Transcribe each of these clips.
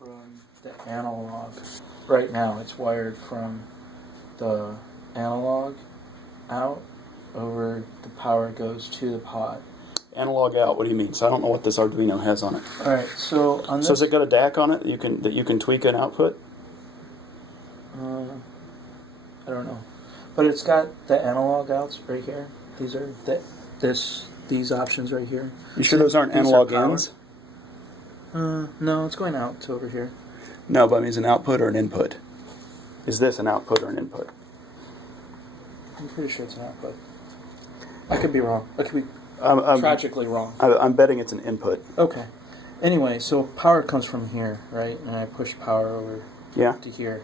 from the analog. Right now it's wired from the analog out over, the power goes to the pod. Analog out, what do you mean? So I don't know what this Arduino has on it. Alright, so on this... So has it got a DAC on it that you can tweak an output? I don't know. But it's got the analog outs right here. These are these options right here. You sure those aren't analog ins? No, it's going out to over here. No, but I mean, is an output or an input? Is this an output or an input? I'm pretty sure it's an output. I could be wrong. I could be tragically wrong. I'm betting it's an input. Okay. Anyway, so power comes from here, right? And I push power over to here.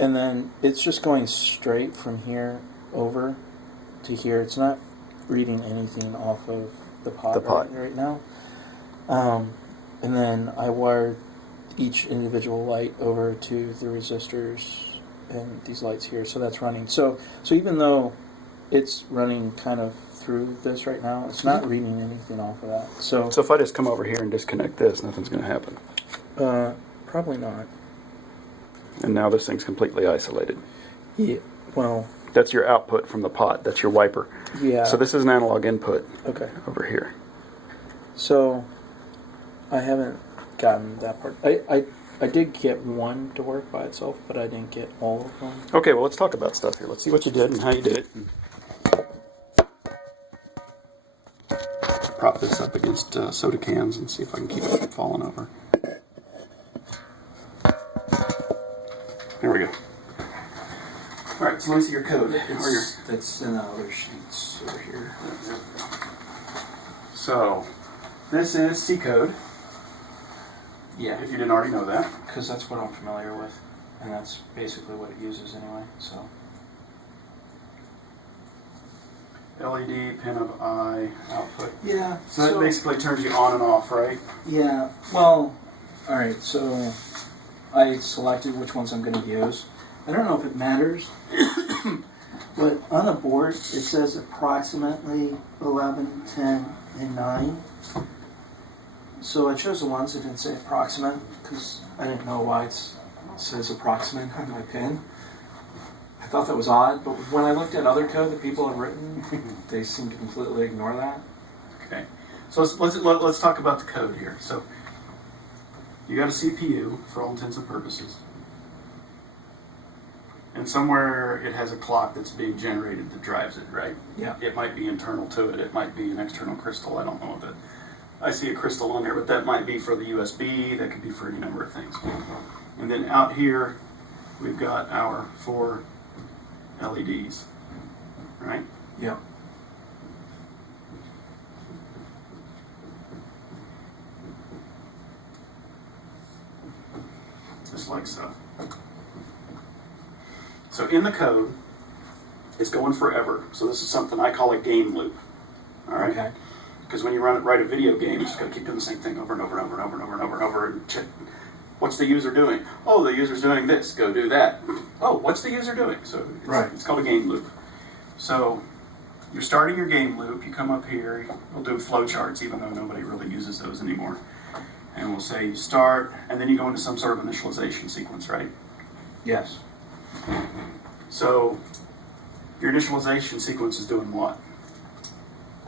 And then it's just going straight from here over to here. It's not reading anything off of the pod, right now. And then I wired each individual light over to the resistors and these lights here. So that's running. So even though it's running kind of through this right now, it's not reading anything off of that. So if I just come over here and disconnect this, nothing's going to happen. Probably not. And now this thing's completely isolated. Yeah, well... That's your output from the pot. That's your wiper. Yeah. So this is an analog input. Okay. Over here. So, I haven't gotten that part. I did get one to work by itself, but I didn't get all of them. Okay, well, let's talk about stuff here. Let's see what you did and how you did it. Prop this up against soda cans and see if I can keep it from falling over. There we go. All right, so let me see your code. That's in the other sheets over here. So, this is C code. Yeah. If you didn't already know that. Because that's what I'm familiar with. And that's basically what it uses anyway, so. LED, pin of I, output. Yeah. So that basically turns you on and off, right? Yeah. Well, alright, so I selected which ones I'm going to use. I don't know if it matters, but on the board it says approximately 11, 10, and 9. So I chose the ones that didn't say approximate because I didn't know why it says approximate on my pin. I thought that was odd, but when I looked at other code that people have written, they seem to completely ignore that. Okay, so let's talk about the code here. So you got a CPU for all intents and purposes. And somewhere it has a clock that's being generated that drives it, right? Yeah. It might be internal to it. It might be an external crystal. I don't know if it. I see a crystal on there, but that might be for the USB. That could be for any number of things. And then out here, we've got our 4 LEDs, right? Yeah. Just like so. So in the code, it's going forever. So this is something I call a game loop. All right. Okay. Because when you write a video game, you just got to keep doing the same thing over and over and over and over and over and over and over. And check, what's the user doing? Oh, the user's doing this. Go do that. Oh, what's the user doing? So it's called a game loop. So you're starting your game loop. You come up here. We'll do flowcharts, even though nobody really uses those anymore. And we'll say you start, and then you go into some sort of initialization sequence, right? Yes. So your initialization sequence is doing what?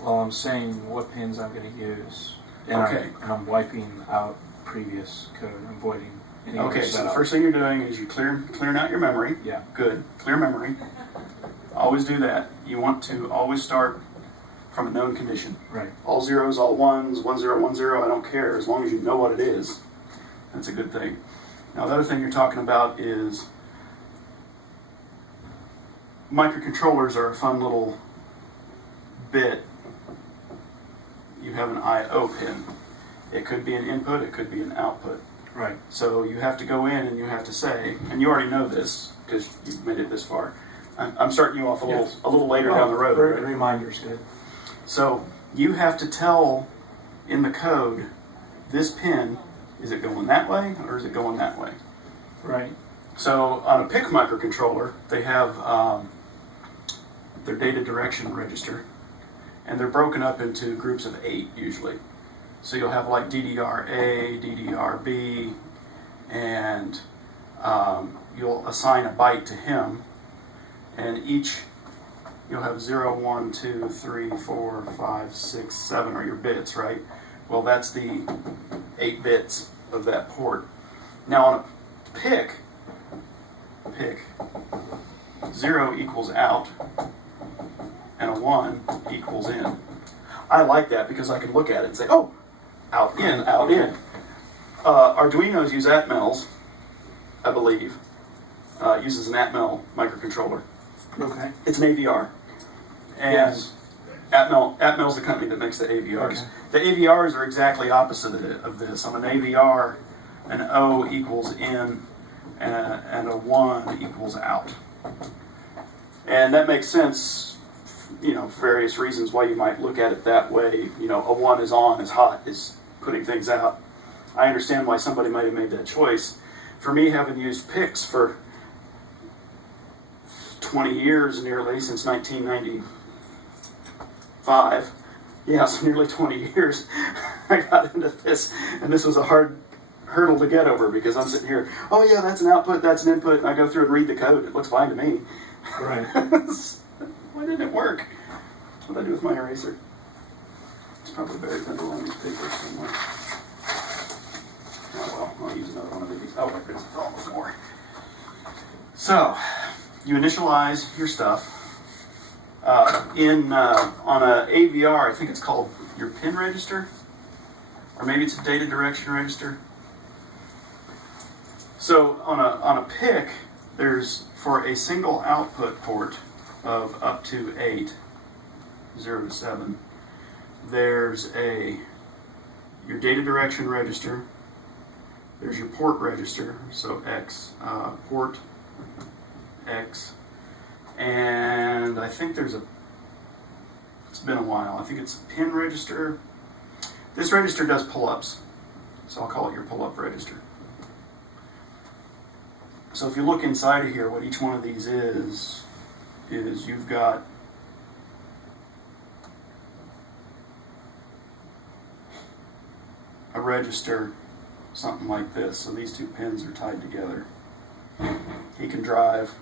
Well, I'm saying what pins I'm going to use. And Okay. I'm wiping out previous code, avoiding any other Okay, so the setup. first thing you're doing is you're clearing out your memory. Yeah. Good. Clear memory. Always do that. You want to always start from a known condition. Right. All zeros, all ones, 1 0 1 0, I don't care. As long as you know what it is, that's a good thing. Now, the other thing you're talking about is microcontrollers are a fun little bit. You have an I/O pin. It could be an input, it could be an output. Right. So you have to go in and you have to say, and you already know this because you've made it this far. I'm starting you off a little later down the road. Right? Reminder's good. So you have to tell in the code, this pin, is it going that way or is it going that way? Right. So on a PIC microcontroller, they have their data direction register, and they're broken up into groups of 8 usually. So you'll have like DDR-A, DDR-B, and you'll assign a byte to him, and you'll have 0, 1, 2, 3, 4, 5, 6, 7 are your bits, right? Well, that's the 8 bits of that port. Now on a pick 0 equals out, and a 1 equals in. I like that because I can look at it and say, oh, out, in, out, in. Arduinos use Atmels, I believe. Uses an Atmel microcontroller. Okay. It's an AVR. And yes. Atmel's the company that makes the AVRs. Okay. The AVRs are exactly opposite of this. On an AVR, an O equals in, and a 1 equals out. And that makes sense, for various reasons why you might look at it that way. A 1 is on, is hot, is putting things out. I understand why somebody might have made that choice. For me, having used PICs for 20 years nearly, since 1995, so nearly 20 years, I got into this, and this was a hard hurdle to get over, because I'm sitting here, oh yeah, that's an output, that's an input, and I go through and read the code. It looks fine to me. Right. Why didn't it work? What did I do with my eraser? It's probably buried under one of these papers somewhere. Oh well, I'll use another one of these. Oh my goodness, it fell on the floor. So, you initialize your stuff. On a AVR, I think it's called your pin register, or maybe it's a data direction register. So on a PIC, there's, for a single output port of up to 8, 0 to 7, there's your data direction register, there's your port register, so X, port X, and I think it's been a while, I think it's a pin register. This register does pull-ups, so I'll call it your pull-up register. So if you look inside of here, what each one of these is you've got a register, something like this. So these two pins are tied together. He can drive,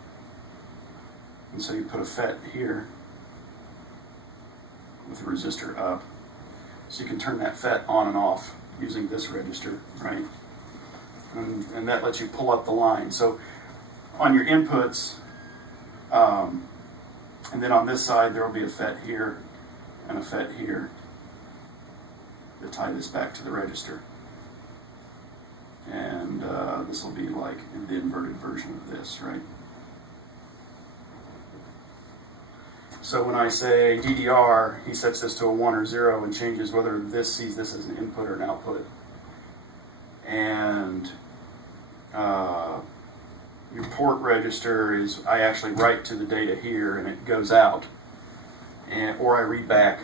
and so you put a FET here with the resistor up. So you can turn that FET on and off using this register, right? And that lets you pull up the line. So on your inputs, and then on this side there will be a FET here and a FET here to tie this back to the register. And this will be like the inverted version of this, right? So when I say DDR, he sets this to a 1 or 0 and changes whether this sees this as an input or an output. And your port register is, I actually write to the data here and it goes out, or I read back.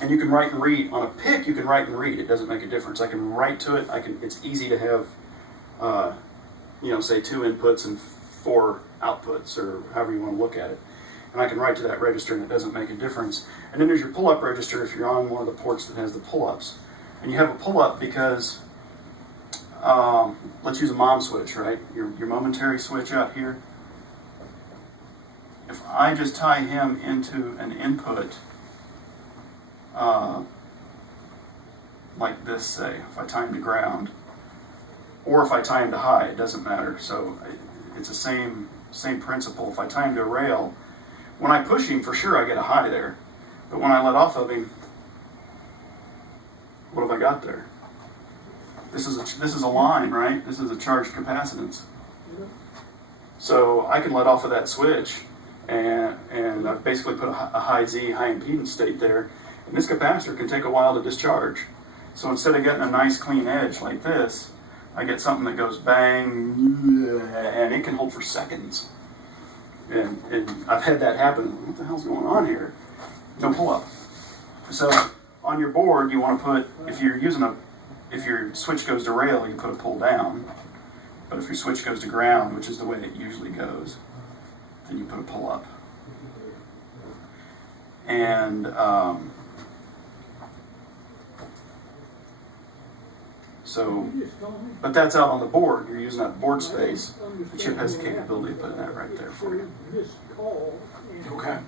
And you can write and read. On a PIC, you can write and read. It doesn't make a difference. I can write to it. It's easy to have, say 2 inputs and 4 outputs, or however you want to look at it. And I can write to that register and it doesn't make a difference. And then there's your pull-up register if you're on one of the ports that has the pull-ups. And you have a pull-up because, let's use a mom switch, right? Your momentary switch out here. If I just tie him into an input, like this, say, if I tie him to ground, or if I tie him to high, it doesn't matter. So it's the same principle. If I tie him to a rail, when I push him, for sure I get a high there. But when I let off of him, what have I got there? This is a line, right? This is a charged capacitance. So I can let off of that switch, and I've basically put a high Z, high impedance state there, and this capacitor can take a while to discharge. So instead of getting a nice clean edge like this, I get something that goes bang, and it can hold for seconds. And I've had that happen. What the hell's going on here? No pull-up. So on your board, you want to put, if your switch goes to rail, you put a pull down. But if your switch goes to ground, which is the way it usually goes, then you put a pull up. And So, but that's out on the board. You're using that board space. The chip has the capability of putting that right there for you. Okay.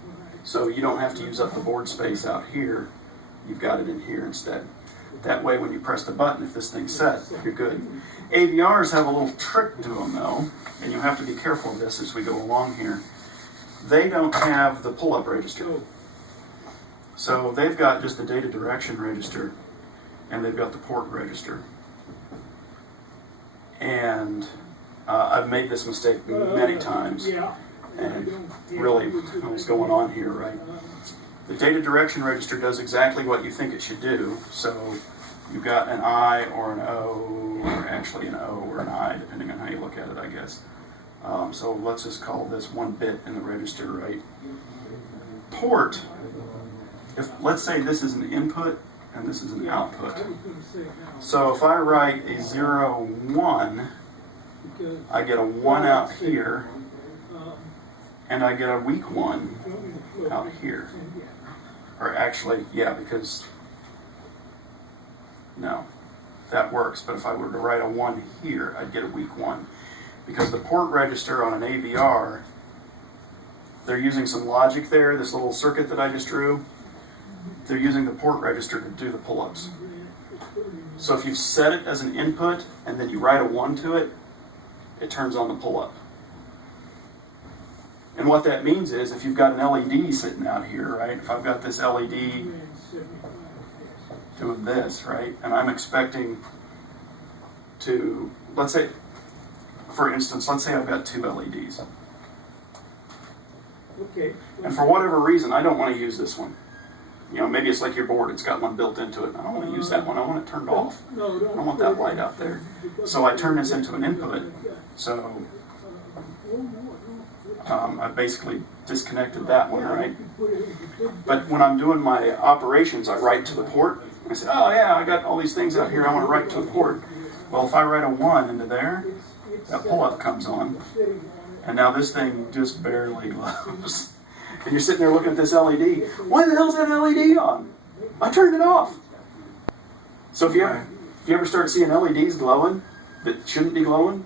So you don't have to use up the board space out here. You've got it in here instead. That way when you press the button, if this thing's set, you're good. AVRs have a little trick to them though, and you have to be careful of this as we go along here. They don't have the pull-up register. So they've got just the data direction register, and they've got the port register. And I've made this mistake many times, and really what's going on here, right? The data direction register does exactly what you think it should do. So you've got an I or an O, or actually an O or an I, depending on how you look at it, I guess. So let's just call this 1 bit in the register, right? Port, if let's say this is an input and this is an output. So if I write a 0, 1, I get a 1 out here, and I get a weak 1 out here. Or actually, yeah, because, no, that works. But if I were to write a 1 here, I'd get a weak 1. Because the port register on an AVR, they're using some logic there, this little circuit that I just drew. They're using the port register to do the pull-ups. So if you set it as an input and then you write a 1 to it, it turns on the pull-up. And what that means is if you've got an LED sitting out here, right? If I've got this LED doing this, right? And I'm expecting to, let's say, for instance, let's say I've got 2 LEDs. And for whatever reason, I don't want to use this one. You know, maybe it's like your board, it's got one built into it. I don't want to use that one, I want it turned off. I don't want that light out there. So I turn this into an input. So I've basically disconnected that one, right? But when I'm doing my operations, I write to the port. I say, oh yeah, I got all these things out here, I want to write to the port. Well, if I write a 1 into there, that pull-up comes on, and now this thing just barely glows. And you're sitting there looking at this LED. Why the hell's that LED on? I turned it off. So if you ever start seeing LEDs glowing that shouldn't be glowing,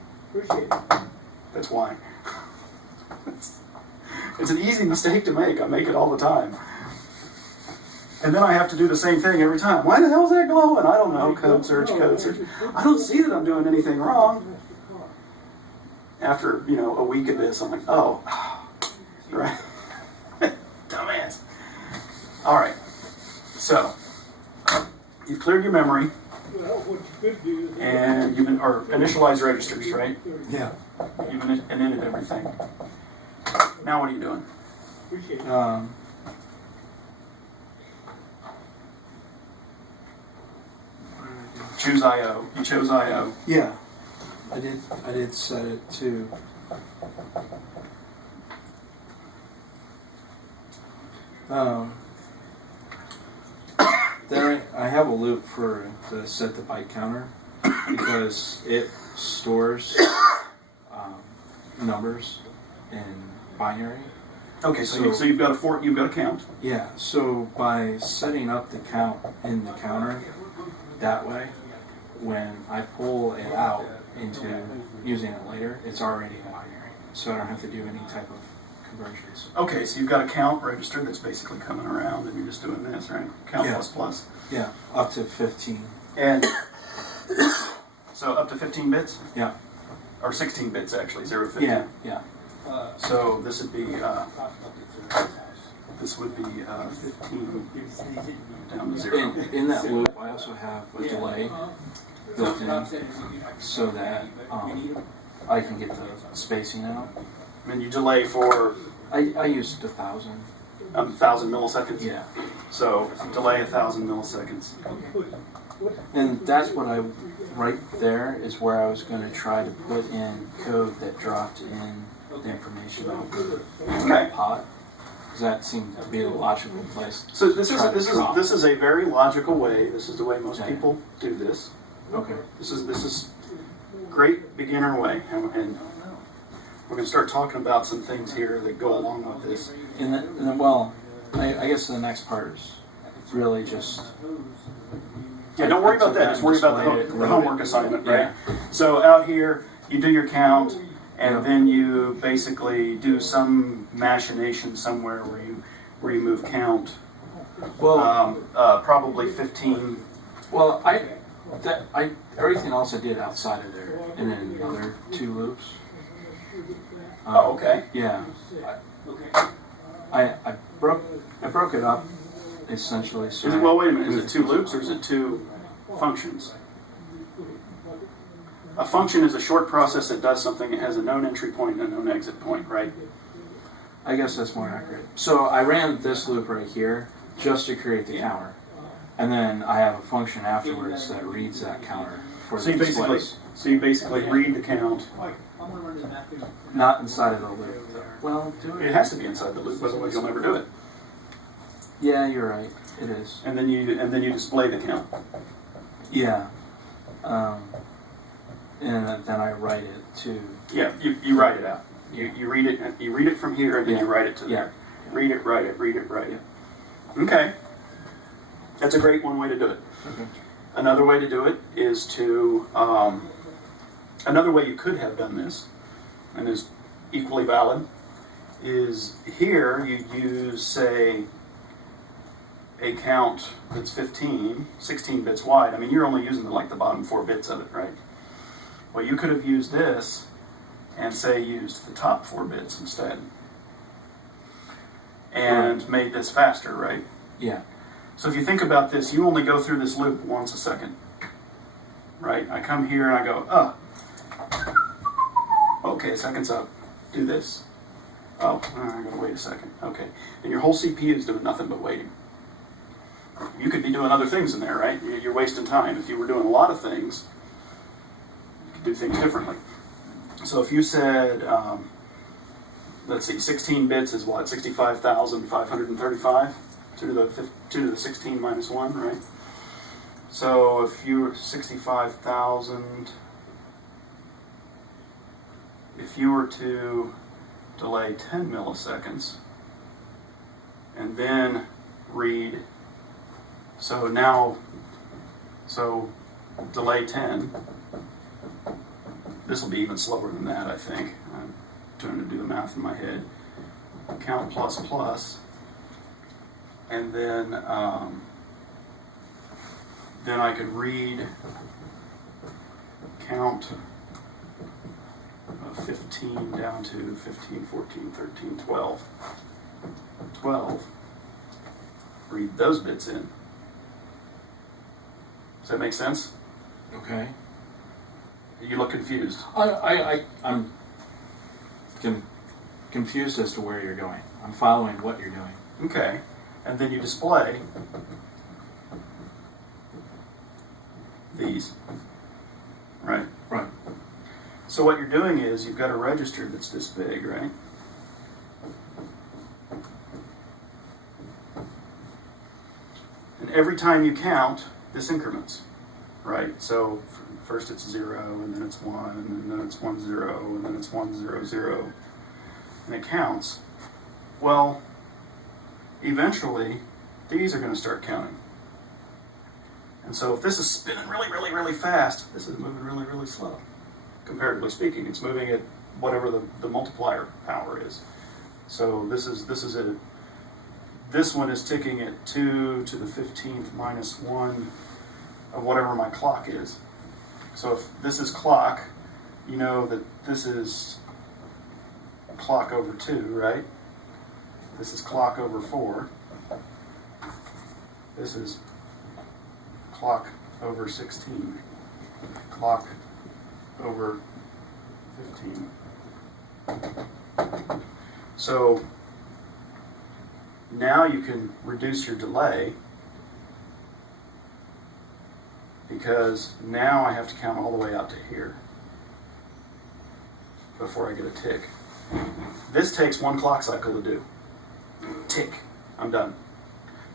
that's why. It's an easy mistake to make. I make it all the time. And then I have to do the same thing every time. Why the hell's that glowing? I don't know. Code search, code search. I don't see that I'm doing anything wrong. After, a week of this, I'm like, oh, right. Dumbass. All right. So, you've cleared your memory. And you've or initialized registers, right? Yeah. You've initted everything. Now what are you doing? Choose I/O. You chose I/O. Yeah. I did set it to then I have a loop for the set the byte counter because it stores numbers in binary. Okay, so you've got you've got a count. Yeah. So by setting up the count in the counter that way, when I pull it out into using it later, it's already in binary, so I don't have to do any type of conversions. Okay, so you've got a count register that's basically coming around, and you're just doing this, right? Count plus plus. Yeah, up to 15. And so up to 15 bits? Yeah. Or 16 bits, actually, 0 to 15. Yeah. So this would be 15 down to 0. In that loop, I also have a delay built in so that I can get the spacing out. And you delay for? I used 1,000. 1,000 milliseconds? Yeah. So delay 1,000 milliseconds. And that's what right there is where I was going to try to put in code that dropped in the information about the pot. Because that seemed to be the logical place. So this is a very logical way. This is the way most people do this. Okay. This is great beginner way, and we're going to start talking about some things here that go along with this. And then, well, I guess the next part is really just Yeah, don't worry about that. Just worry about the homework assignment, right? So out here, you do your count, and then you basically do some machination somewhere where you move count. Well, probably 15. Well, everything else I did outside of there, and then the other 2 loops. Oh, okay. Yeah. I broke it up essentially. So Well, wait a minute. Is it 2 loops or is it 2 functions? A function is a short process that does something. It has a known entry point and a known exit point, right? I guess that's more accurate. So I ran this loop right here just to create the counter, and then I have a function afterwards that reads that counter for the displays. So you basically read the count. Not inside of the loop. Well, it has to be inside the loop, otherwise you'll never do it. Yeah, you're right. It is. And then you display the count. Yeah. And then I write it to. Yeah, you write it out. You read it from here, and then you write it to there. Read it, write it, read it, write it. Okay. That's a great one way to do it. Okay. Another way to do it is to, another way you could have done this, and is equally valid, is here you use, say, a count that's 16 bits wide. I mean, you're only using the bottom 4 bits of it, right? Well, you could have used this and, say, used the top 4 bits instead. And made this faster, right? Yeah. So if you think about this, you only go through this loop once a second, right? I come here and I go, okay, second's up, do this. Oh, I gotta wait a second, okay. And your whole CPU is doing nothing but waiting. You could be doing other things in there, right? You're wasting time. If you were doing a lot of things, you could do things differently. So if you said, let's see, 16 bits is what, 65,535? 2 to the 16 minus 1, right? So if you were 65,000, if you were to delay 10 milliseconds and then read, so delay 10, this will be even slower than that, I think. I'm trying to do the math in my head. Count plus plus. And then I could read count of 15 down to 15, 14, 13, 12. 12. Read those bits in. Does that make sense? Okay. You look confused. I'm confused as to where you're going. I'm following what you're doing. Okay. And then you display these, right? Right. So what you're doing is you've got a register that's this big, right? And every time you count, this increments, right? So first it's 0, and then it's 1, and then it's 1, 0, and then it's 1, 0, 0, and it counts. Well, eventually, these are going to start counting. And so if this is spinning really, really, really fast, this is moving really, really slow. Comparatively speaking, it's moving at whatever the multiplier power is. So this one is ticking at 2 to the 15th minus 1 of whatever my clock is. So if this is clock, you know that this is clock over 2, right? This is clock over 4. This is clock over 16. Clock over 15. So now you can reduce your delay, because now I have to count all the way out to here before I get a tick. This takes 1 clock cycle to do. Tick. I'm done.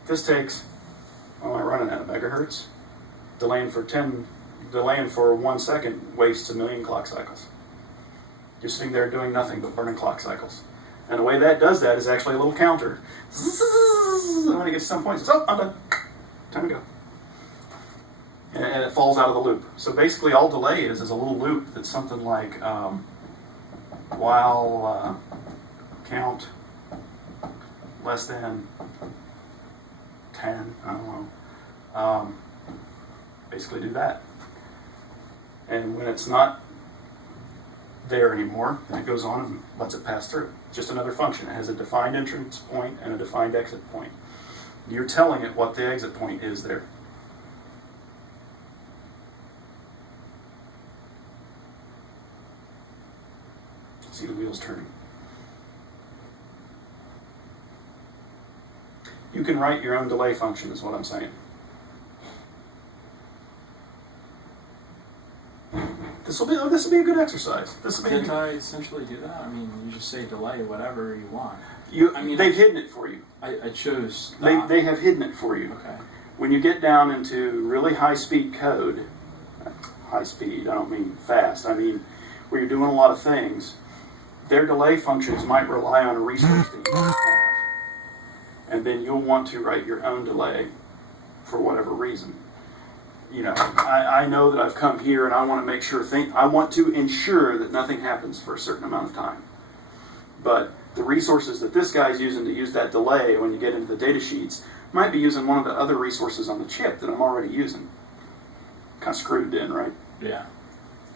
This takes, what am I running at, megahertz? Delaying for 1 second wastes 1,000,000 clock cycles. You're sitting there doing nothing but burning clock cycles. And the way that does that is actually a little counter. And when it gets to some point, it says, oh, I'm done. Time to go. and it falls out of the loop. So basically all delay is a little loop that's something like while count less than 10, I don't know. Basically do that. And when it's not there anymore, then it goes on and lets it pass through. Just another function. It has a defined entrance point and a defined exit point. You're telling it what the exit point is there. See the wheels turning. You can write your own delay function, is what I'm saying. This will be a good exercise. Did I essentially do that? I mean, you just say delay whatever you want. They've hidden it for you. I chose. They have hidden it for you. Okay. When you get down into really high-speed code, high speed, I don't mean fast, I mean where you're doing a lot of things, their delay functions might rely on a resource that you don't have. And then you'll want to write your own delay for whatever reason. You know, I know that I've come here and I want to make sure, I want to ensure that nothing happens for a certain amount of time. But the resources that this guy's using to use that delay when you get into the data sheets might be using one of the other resources on the chip that I'm already using. Kind of screwed in, right? Yeah.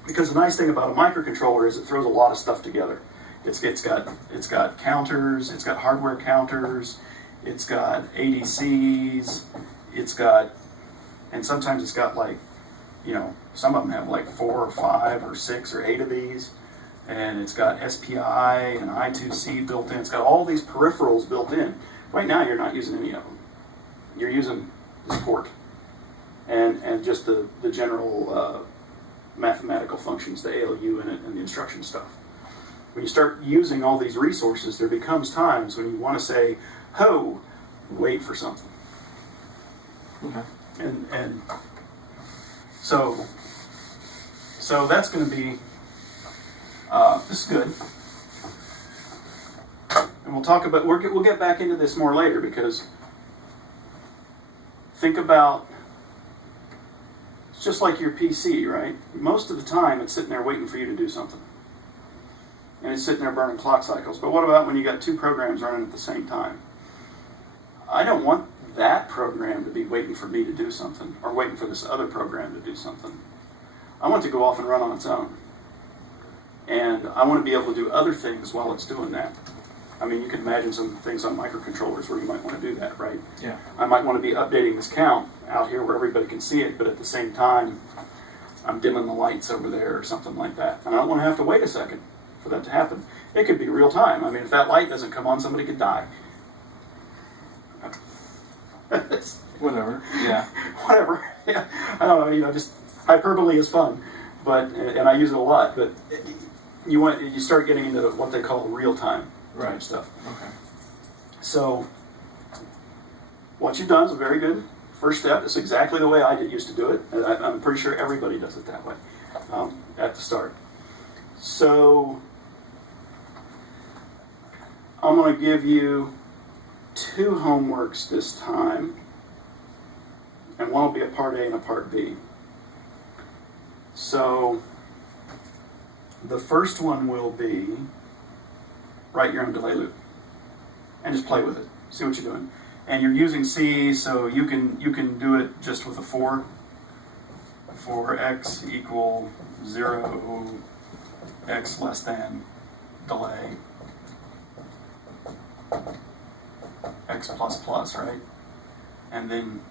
Because the nice thing about a microcontroller is it throws a lot of stuff together. It's got counters, it's got hardware counters, it's got ADCs, it's got, and sometimes it's got like, you know, some of them have like 4 or 5 or 6 or 8 of these, and it's got SPI and I2C built in. It's got all these peripherals built in. Right now you're not using any of them. You're using this port and just the general mathematical functions, the ALU in it and the instruction stuff. When you start using all these resources, there becomes times when you want to say, ho, wait for something. Okay. And so that's going to be, this is good. And we'll talk about, we'll get back into this more later, because think about, it's just like your PC, right? Most of the time it's sitting there waiting for you to do something. And it's sitting there burning clock cycles. But what about when you got 2 programs running at the same time? I don't want that program to be waiting for me to do something, or waiting for this other program to do something. I want it to go off and run on its own. And I want to be able to do other things while it's doing that. I mean, you can imagine some things on microcontrollers where you might want to do that, right? Yeah. I might want to be updating this count out here where everybody can see it, but at the same time, I'm dimming the lights over there or something like that. And I don't want to have to wait a second for that to happen. It could be real time. I mean, if that light doesn't come on, somebody could die. Whatever. Yeah. Whatever. Yeah. I don't know. You know, just hyperbole is fun, but and I use it a lot. But you start getting into what they call real time type stuff. Okay. So what you've done is a very good first step. It's exactly the way I used to do it. I'm pretty sure everybody does it that way at the start. So I'm going to give you 2 homeworks this time, and one will be a part A and a part B. So the first one will be write your own delay loop and just play with it. See what you're doing. And you're using C, so you can do it just with a for x equal 0, x less than delay x plus plus, right? And then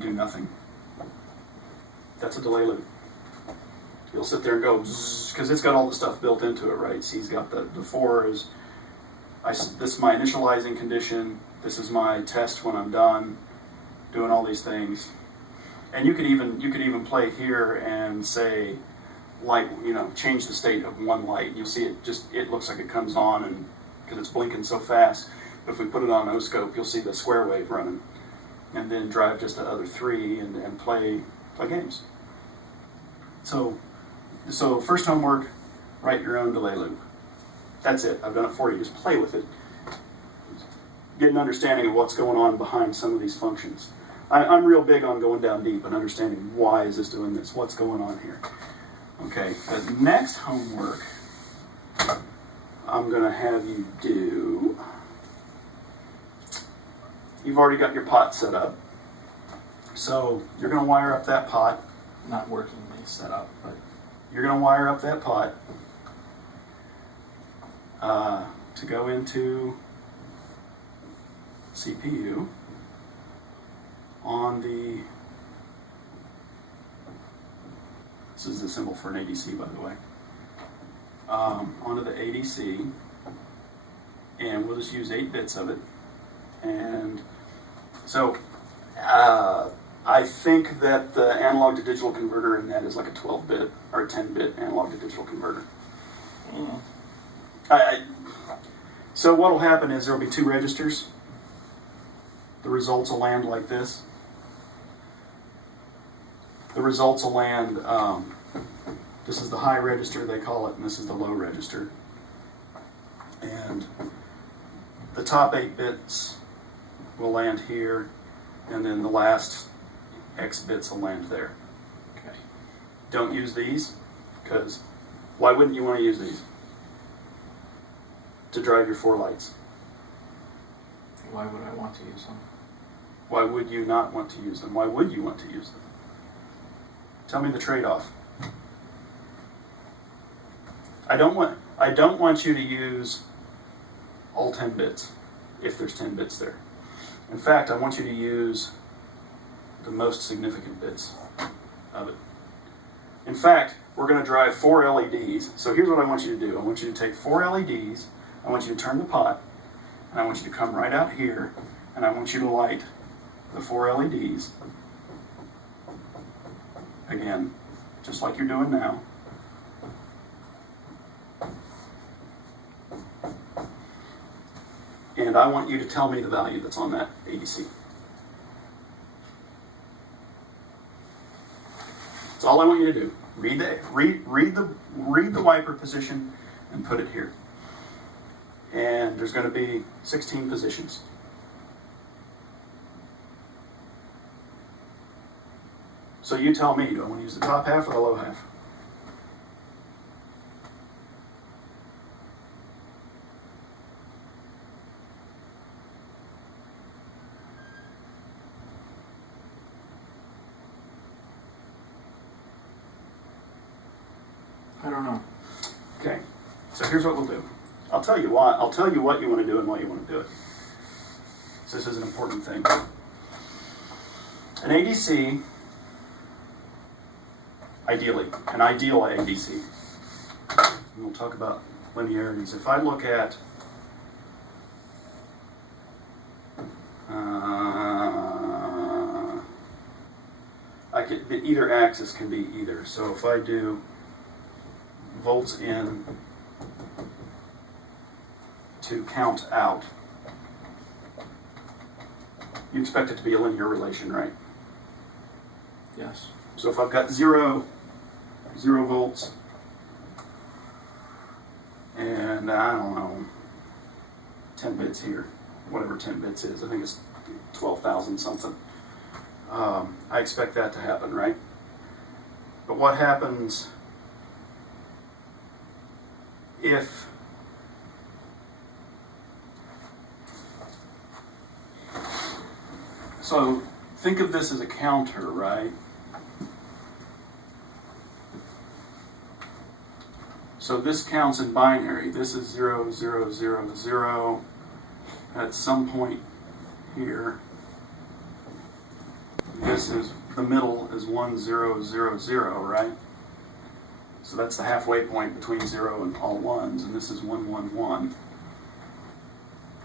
do nothing. That's a delay loop. You'll sit there and go because it's got all the stuff built into it, right? C's got the for is this is my initializing condition. This is my test when I'm done doing all these things. And you could even play here and say, light, you know, change the state of one light. You'll see it looks like it comes on, and because it's blinking so fast. But if we put it on O-scope, you'll see the square wave running, and then drive just the other 3 and play games. So first homework, write your own delay loop. That's it. I've done it for you. Just play with it. get an understanding of what's going on behind some of these functions. I'm real big on going down deep and understanding why is this doing this, what's going on here. Okay, the next homework I'm going to have you do, you've already got your pot set up, so you're going to wire up that pot. Not workingly set up, but you're going to wire up that pot to go into CPU on the, this is the symbol for an ADC, by the way, onto the ADC, and we'll just use 8 bits of it. And so I think that the analog to digital converter in that is like a 12-bit or a 10-bit analog to digital converter. So what will happen is there will be 2 registers. The results will land like this. The results will land, this is the high register, they call it, and this is the low register. And the top 8 bits will land here, and then the last X bits will land there. okay. Don't use these, because why wouldn't you want to use these? To drive your 4 lights. Why would I want to use them? Why would you not want to use them? Why would you want to use them? Tell me the trade-off. I don't want you to use all 10 bits, if there's 10 bits there. In fact, I want you to use the most significant bits of it. In fact, we're going to drive 4 LEDs. So here's what I want you to do. I want you to take 4 LEDs, I want you to turn the pot, and I want you to come right out here, and I want you to light the 4 LEDs. Again, just like you're doing now. And I want you to tell me the value that's on that ADC. That's all I want you to do. Read the wiper position and put it here. And there's going to be 16 positions. So you tell me, do I want to use the top half or the low half? I don't know. Okay, so here's what we'll do. I'll tell you why. I'll tell you what you want to do and why you want to do it. So this is an important thing. An ADC, ideally, an ideal ADC. And we'll talk about linearities. If I look at either axis can be either. So if I do volts in to count out, you expect it to be a linear relation, right? Yes. So if I've got 0 volts, and I don't know, 10 bits here, whatever 10 bits is, I think it's 12,000 something. I expect that to happen, right? But what happens if so think of this as a counter, right? So this counts in binary. This is 0, 0, 0, 0. At some point here, this is, the middle is 1, 0, 0, 0, right? So that's the halfway point between 0 and all 1s, and this is 1, 1, 1.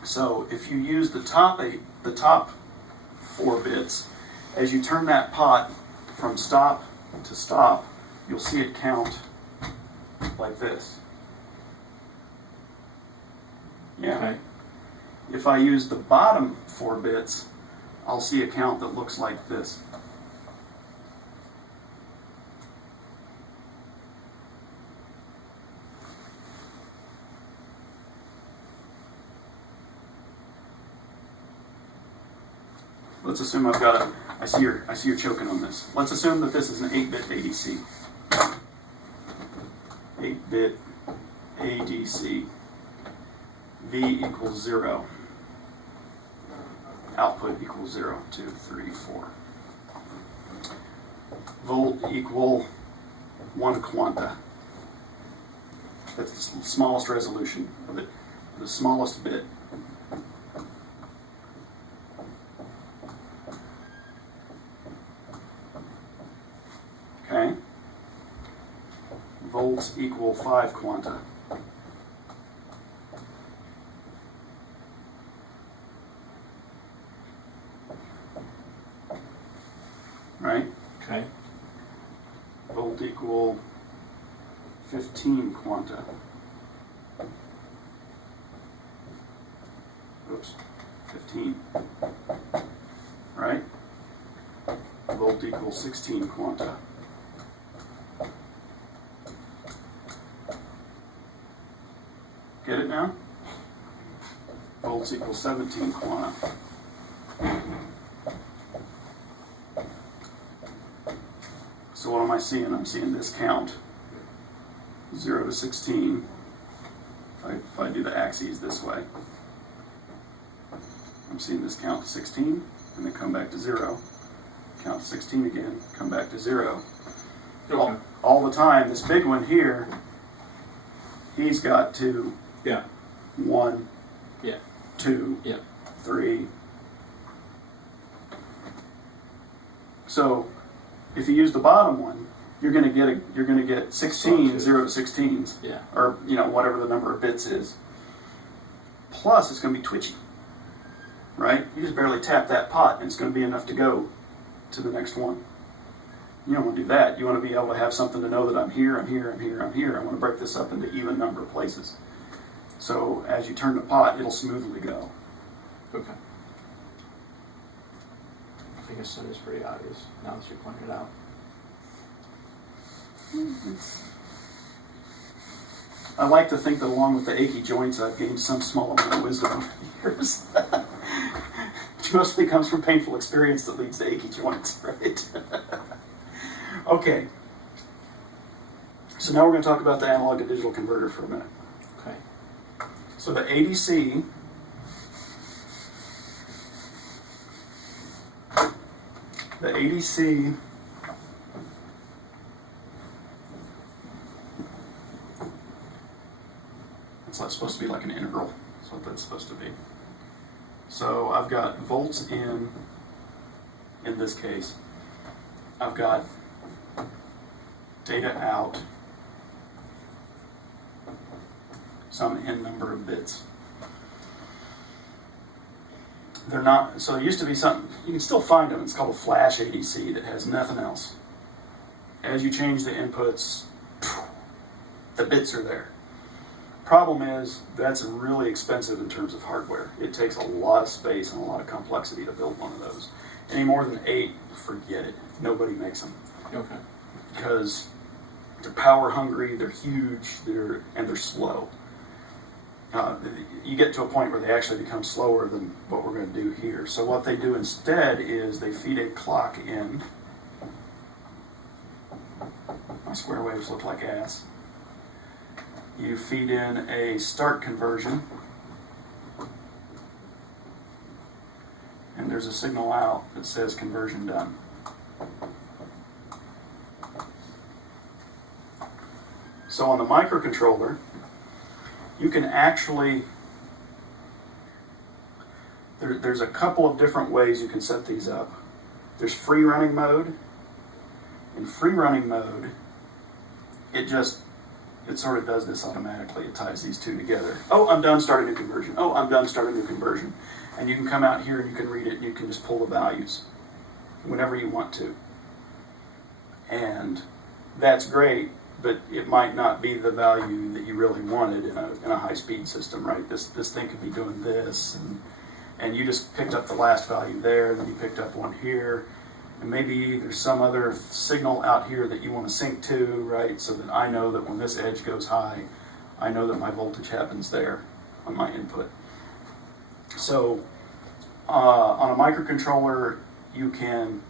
So if you use the top 4 bits, as you turn that pot from stop to stop, you'll see it count like this. Yeah. Okay. If I use the bottom 4 bits, I'll see a count that looks like this. let's assume I've got I see you're choking on this. Let's assume that this is an 8-bit ADC. 8-bit ADC. V equals 0. Output equals 0, 2, 3, 4. Volt equal 1 quanta. That's the smallest resolution of it, the smallest bit. Okay. Volts equal 5 quanta. Right? Okay. Volt equal 15 quanta. Oops. 15. Right? Volt equals 16 quanta. Get it now? Volts equals 17 quanta. So what am I seeing? I'm seeing this count. 0 to 16. If I do the axes this way, I'm seeing this count to 16, and then come back to 0. Count to 16 again, come back to 0. Okay. All the time, this big one here, he's got to Yeah. 1, Yeah. 2, Yeah. 3. So if you use the bottom one, you're going to get 16 0 to 16s, Yeah. or whatever the number of bits is. Plus, it's going to be twitchy, right? You just barely tap that pot, and it's going to be enough to go to the next one. You don't want to do that. You want to be able to have something to know that I'm here, I'm here, I'm here, I'm here. I want to break this up into even number of places. So as you turn the pot, it'll smoothly go. Okay. I guess that is pretty obvious now that you pointed it out. I like to think that along with the achy joints, I've gained some small amount of wisdom over the years. Which mostly comes from painful experience that leads to achy joints, right? Okay. So now we're going to talk about the analog to digital converter for a minute. Okay. So the ADC it's not supposed to be like an integral. That's what that's supposed to be. So I've got volts in this case. I've got data out, some n number of bits. They're not, so it used to be something, you can still find them, it's called a flash ADC that has nothing else. As you change the inputs, the bits are there. Problem is, that's really expensive in terms of hardware. It takes a lot of space and a lot of complexity to build one of those. Any more than 8, forget it. Nobody makes them. Okay. Because they're power hungry, they're huge, and they're slow. You get to a point where they actually become slower than what we're going to do here. So what they do instead is they feed a clock in. My square waves look like ass. You feed in a start conversion, and there's a signal out that says conversion done. So on the microcontroller, you can actually, there's a couple of different ways you can set these up. There's free running mode. In free running mode, it sort of does this automatically. It ties these two together. Oh, I'm done, start a new conversion. Oh, I'm done, start a new conversion. And you can come out here and you can read it and you can just pull the values whenever you want to. And that's great, but it might not be the value that you really wanted in a high-speed system, right? This thing could be doing this, and you just picked up the last value there, then you picked up one here, and maybe there's some other signal out here that you want to sync to, right? So that I know that when this edge goes high, I know that my voltage happens there on my input. So on a microcontroller, you can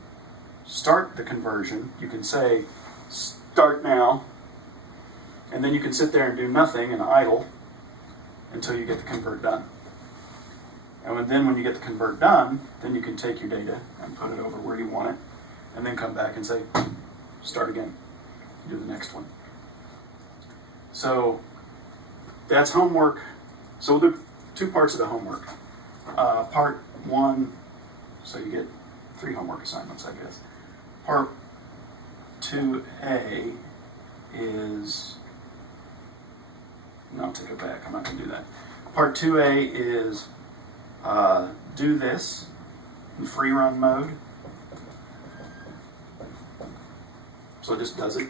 start the conversion. You can say, start now, and then you can sit there and do nothing and idle until you get the convert done. And then when you get the convert done, then you can take your data and put it over where you want it, and then come back and say, start again. Do the next one. So that's homework. So there are two parts of the homework. Part one, so you get 3 homework assignments, I guess. Part 2A is, no, I'll take it back. I'm not going to do that. Part 2A is do this in free run mode. So it just does it,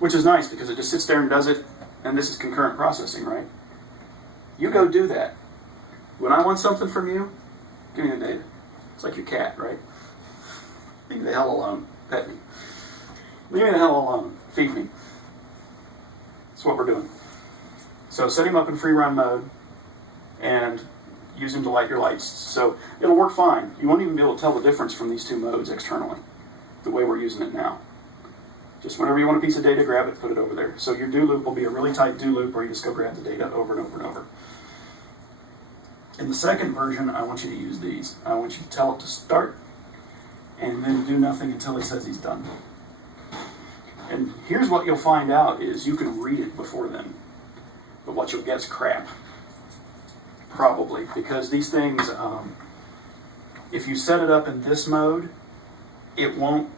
which is nice because it just sits there and does it, and this is concurrent processing, right? You go do that. When I want something from you, give me the data. It's like your cat, right? Leave me the hell alone. Pet me. Leave me the hell alone. Feed me. That's what we're doing. So set him up in free run mode and use him to light your lights. So it'll work fine. You won't even be able to tell the difference from these two modes externally, the way we're using it now. Just whenever you want a piece of data, grab it, put it over there. So your do loop will be a really tight do loop where you just go grab the data over and over and over. In the second version, I want you to use these. I want you to tell it to start and then do nothing until he says he's done. And here's what you'll find out is you can read it before then. But what you'll get is crap. Probably. Because these things, if you set it up in this mode, it won't,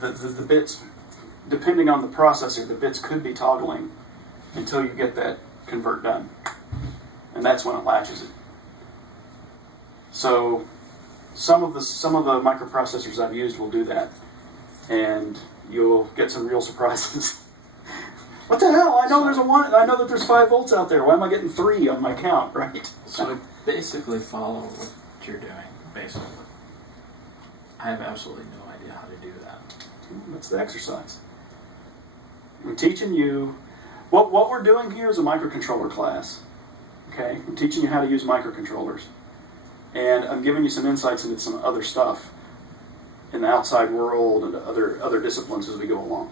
the bits, depending on the processor, the bits could be toggling until you get that convert done. And that's when it latches it. So some of the microprocessors I've used will do that. And you'll get some real surprises. What the hell? I know that there's 5 volts out there. Why am I getting 3 on my count, right? So basically follow what you're doing, basically. I have absolutely no idea how to do that. That's the exercise. I'm teaching you, what we're doing here is a microcontroller class. Okay? I'm teaching you how to use microcontrollers. And I'm giving you some insights into some other stuff in the outside world and other disciplines as we go along.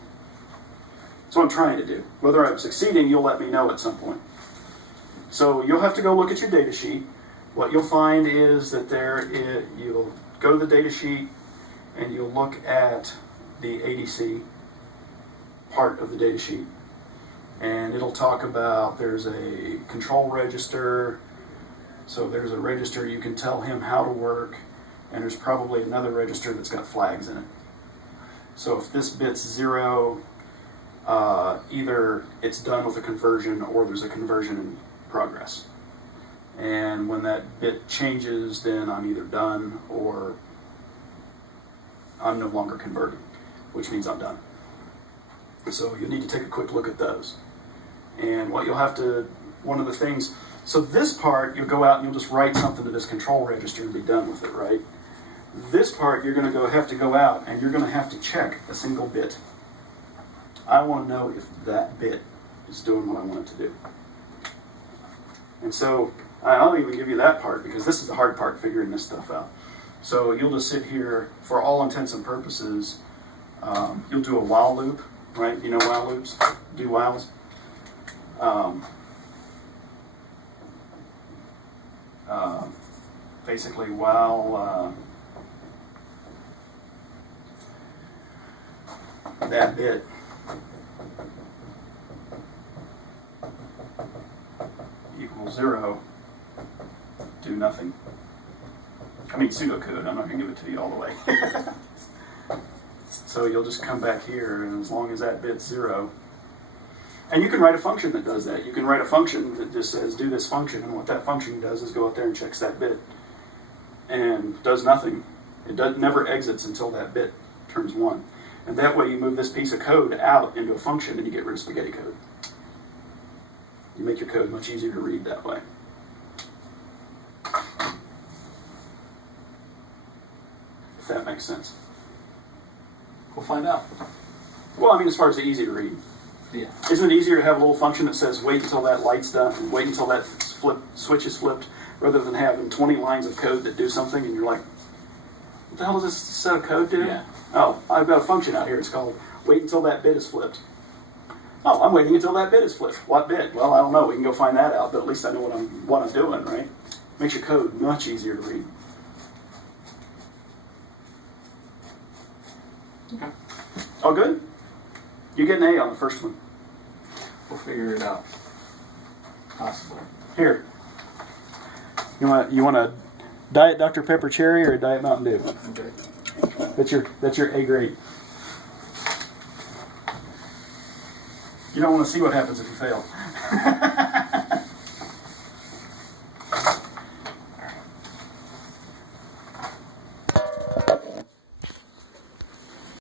That's what I'm trying to do. Whether I'm succeeding, you'll let me know at some point. So you'll have to go look at your data sheet. What you'll find is that you'll go to the data sheet and you'll look at the ADC part of the data sheet. And it'll talk about there's a control register. So there's a register you can tell him how to work. And there's probably another register that's got flags in it. So if this bit's 0, either it's done with a conversion or there's a conversion in progress. And when that bit changes, then I'm either done or I'm no longer converting, which means I'm done. So you'll need to take a quick look at those. And what you'll have to, one of the things, so this part, you'll go out and you'll just write something to this control register and be done with it, right? This part, you're going to have to go out and you're going to have to check a single bit. I want to know if that bit is doing what I want it to do. And so I'll even give you that part because this is the hard part, figuring this stuff out. So you'll just sit here, for all intents and purposes, you'll do a while loop, right? You know while loops? Do whiles. Basically, while that bit equals 0, do nothing. I mean pseudocode, I'm not going to give it to you all the way. So you'll just come back here, and as long as that bit's 0, and you can write a function that does that. You can write a function that just says do this function, and what that function does is go out there and checks that bit and does nothing. It never exits until that bit turns 1. And that way you move this piece of code out into a function and you get rid of spaghetti code. You make your code much easier to read that way. If that makes sense. We'll find out. Well, I mean, as far as the easy to read. Yeah. Isn't it easier to have a little function that says wait until that light's done, and wait until that switch is flipped, rather than having 20 lines of code that do something and you're like, What the hell does this set of code do? Yeah. Oh, I've got a function out here. It's called wait until that bit is flipped. Oh, I'm waiting until that bit is flipped. What bit? Well, I don't know. We can go find that out, but at least I know what I'm doing, right? Makes your code much easier to read. Okay. All good? You get an A on the first one. We'll figure it out. Possibly. Here. You want a Diet Dr. Pepper Cherry or a Diet Mountain Dew? Okay. That's your A grade. You don't want to see what happens if you fail.